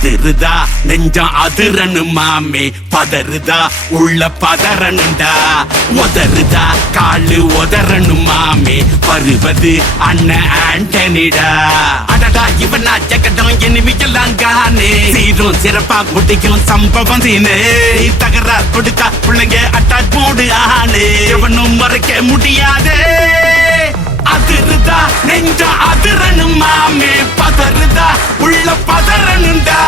அதிருதா நெஞ்சம் அதிரணும் மாமே, பதறுதா உள்ள பதறணுண்டா, உதறுதா காலு உதறணும் மாமே, வருவது அண்ணன் ஆண்டனிடா. அடடா இவனா ஜெகடம் எனிமியெல்லாம் காணே, சீரும் சிறப்பா முடியும் சம்பவம் தீனே, தகரா கொடுத்தா பிள்ளைங்க அட்டாக் போடு ஆனே, எவனும் மறைக்க முடியாதே. அதிருதா நெஞ்சம் அதிரணும் மாமே, பதறுதா உள்ள பதறணுண்டா,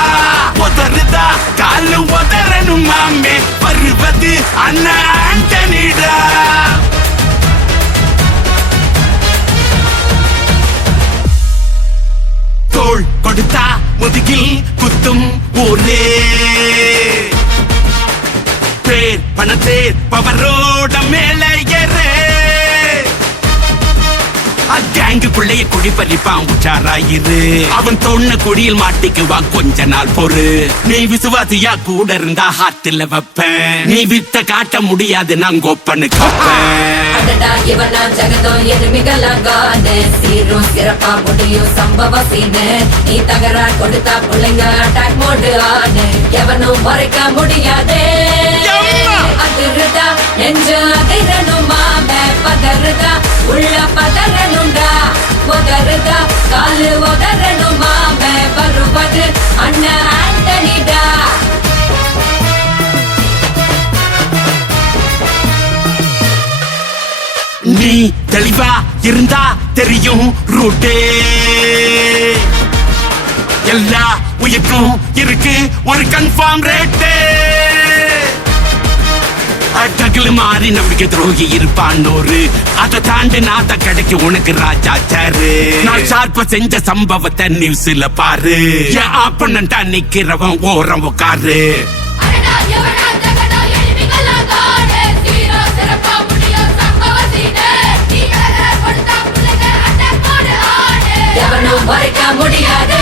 உதறுதா காலு உதறணும் மாமே, வருவது அண்ணன் ஆண்டனிடா. தோள் கொடுத்தா முதுகில் குத்தும் ஊரே, பேர் பணத்தேர் பவரோட மேல ஏறே, கேங்குக்குள்ளைய குடி பறிப்பான் உச்சாராயிரு, அவன் தொன்ன கொடியில் மாட்டிக்குவான் கொஞ்ச நாள் பொறு, நீ விசுவாசியா கூட இருந்தா ஹார்ட்ல வைப்பேன், நீ வித்த காட்ட முடியாது நான் கோப்பனு காப்பேன். இவனா ஜெகதம் எனிமிகளாகானே, சீரும் சிறப்பா முடியும் சம்பவ சீனு, நீ தகரா கொடுத்தா பிள்ளைங்க அட்டாக் மோடு ஆனு, எவனும் மறைக்க முடியாதே. அதிருதா நெஞ்சு அதிரணும் மாமே, பதறுதா உள்ள பதறணுண்டா, உதறுதா காலு உதறணும் மாமே, வருவது அண்ணன் ஆண்டனிடா. நீ தெளிவா இருந்தா தெரியும் ரூட்டே, எல்லா உயிர்க்கும் இருக்கு ஒரு கன்ஃபார்ம் ரேட்டே, அட்டகில் மாறி நம்பிக்கை துரோகி இருப்பான் ஒரு, அதை தாண்டி நாத்த கிடைக்கு உனக்கு ராஜா சாரு, நான் ஷார்ப்ப செஞ்ச சம்பவத்தை நியூஸ்ல பாரு, என் ஆப்பனண்டா நிக்கிறவன் ஓரம் உட்காரு. மறைக்க முடியாது.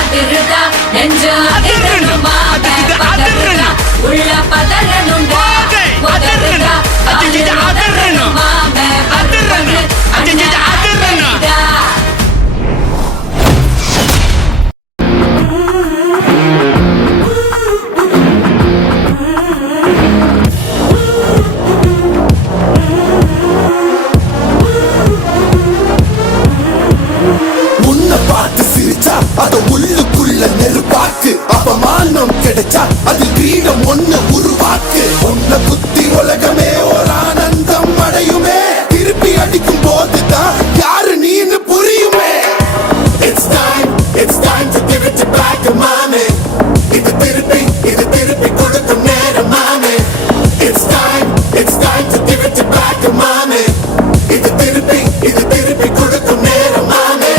அதிருதா நெஞ்சு அதிரணும் மாமே, பதறுதா உள்ள பதறணுண்டா, உதறுதா காலு உதறணும் மாமே, வருவது அண்ணன் ஆண்டனிடா. அத உள்ளுக்குள்ள நெருப்பாக்கு, அவமானம் கிடைச்சா அது கிரீடம் ஒண்ணு உருவாக்கு, ஒன்ன குத்தி உலகமே ஒரு ஆனந்தம் அடையுமே, திருப்பி அடிக்கும் போதுதான் யாரு நீன்னு புரியுமே. It's time to give it back to mommy, இது திருப்பி கொடுக்கும் நேரம் மாமே. It's time to give it back to mommy, இது திருப்பி கொடுக்கும் நேரம் மாமே.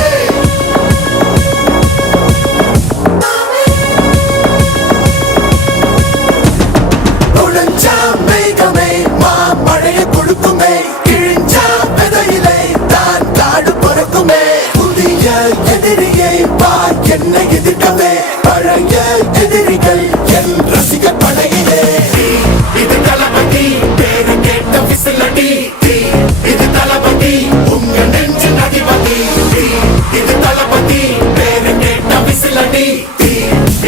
எதிரியை பார் என்ன எதிர்க்கவே, பழைய எதிரிகள் என் ரசிக படையிலே, இது தளபதி பேரு கேட்ட விசிலடி, இது தளபதி உங்க நெஞ்சு அதிபதி, இது தளபதி பேரு கேட்ட விசிலடி,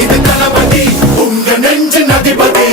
இது தளபதி உங்க நெஞ்சு அதிபதி.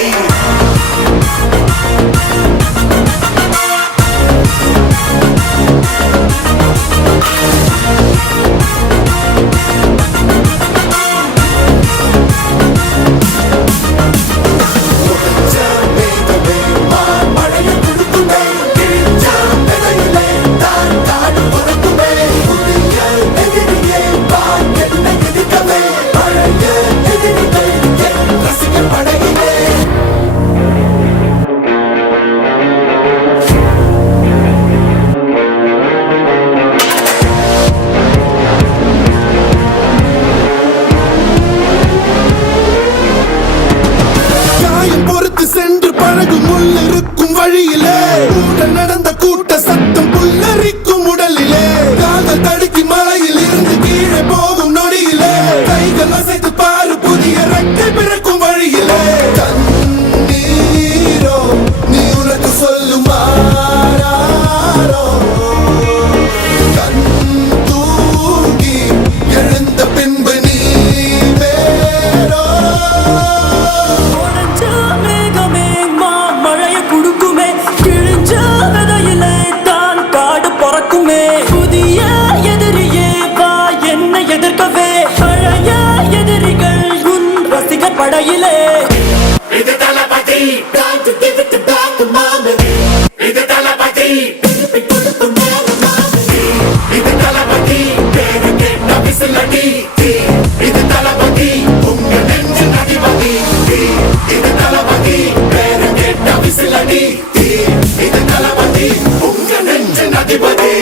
சென்று பழகும் முள் இருக்கும் வழியிலே, நடந்த கூட்ட சத்தம் புல்லரிக்கும் உடலிலே, காதல் தடுக்கி மலையில் இருந்து கீழே போகும் நொடியிலே, கைகள் அசைத்து பாரு புதிய ரெக்கை பிறக்கும் வழியிலே, கண்ணீரோ நீ உனக்கு சொல்லும் கண் தூங்கி எழுந்த பின்பு நீ விசிலடி இது தளபதி உங்க நெஞ்சு அதிபதி இது தளபதி பேரு கேட்ட விசிலடி இது தளபதி உங்க நெஞ்சு அதிபதி